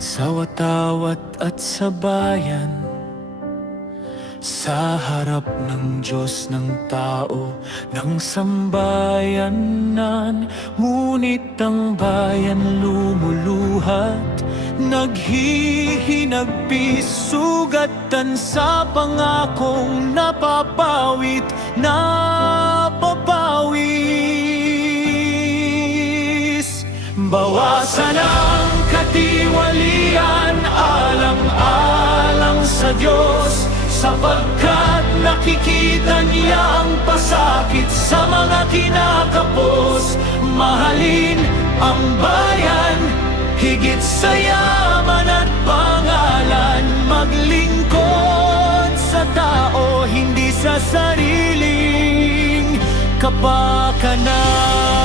sa watawat at sa bayan, sa harap ng Diyos ng tao, ng sambayanan. Ngunit ang bayan lumuluhat, naghihinagpis, sugatan sa pangakong napapawit, napapawis. Bawasan ang katiwalian, alang-alang sa Diyos, sapagkat nakikita niya ang pasakit sa mga kinakapos. Mahalin ang bayan, higit sa yaman at pangalan. Maglingkod sa tao, hindi sa sariling kapakanan.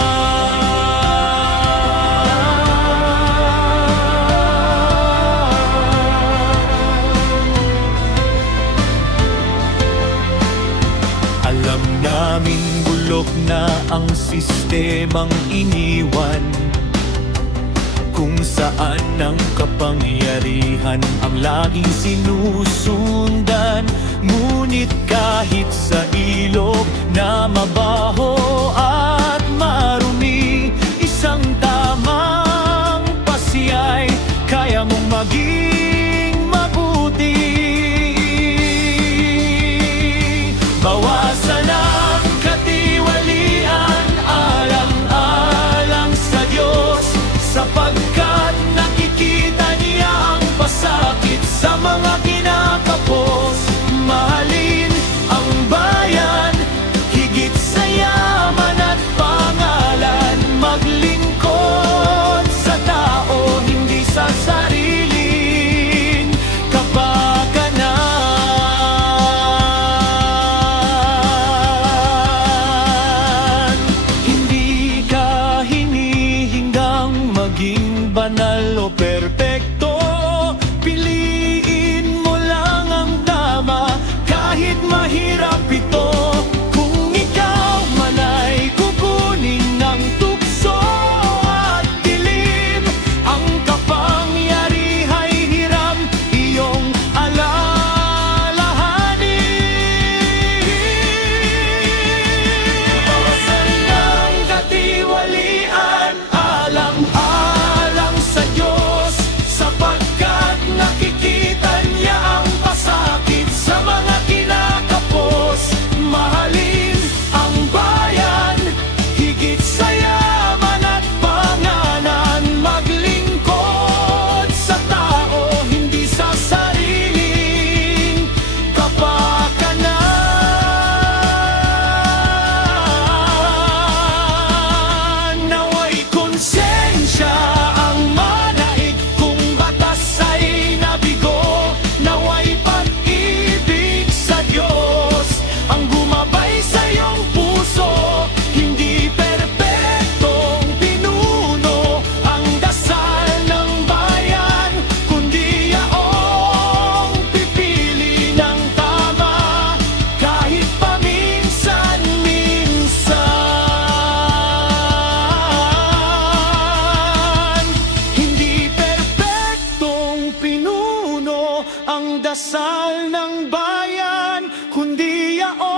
Alam naming bulok na ang sistemang iniwan, kung saan ang kapangyarihan ang laging sinusundan. Ngunit kahit sa ilog na mabaho at marumi, isang tamang pasiyay kaya mong maging mabuti. Bawasan ang katiwalian, alang-alang sa Diyos, sapagkat nakikita niya ang pasakit sa mga kinakapos. Mahalin ang bayan, higit sa yaman at pangalan. Maglingkod sa tao, hindi sa sariling kapakanan. Hindi ka hinihinggang maging banal o perpekto. Piliin mo lang ang tama, kahit mahirap ito. Kung ikaw man ay kukunin ng tukso at dilim, ang kapangyariha'y hiram iyong alalahanin. Bawasan ng katiwalian, alang-alang sa Diyos, sapagkat nakikita niya ang pasakit sa mga kinakapos. Mahalin ang bayan, higit sa yaman at pangalan. Maglingkod sa tao, hindi sa sariling kapakanan. Nawa'y konsensya ang manaig kung batas ay nabigo. Nawa'y pag-ibig sa Diyos ang gumabay sa iyong puso. Hindi perpektong pinuno ang dasal ng bayan, kundi yaong pipili ng tama kahit paminsan-minsan. Hindi perpektong pinuno ang dasal ng bayan, kundi yaong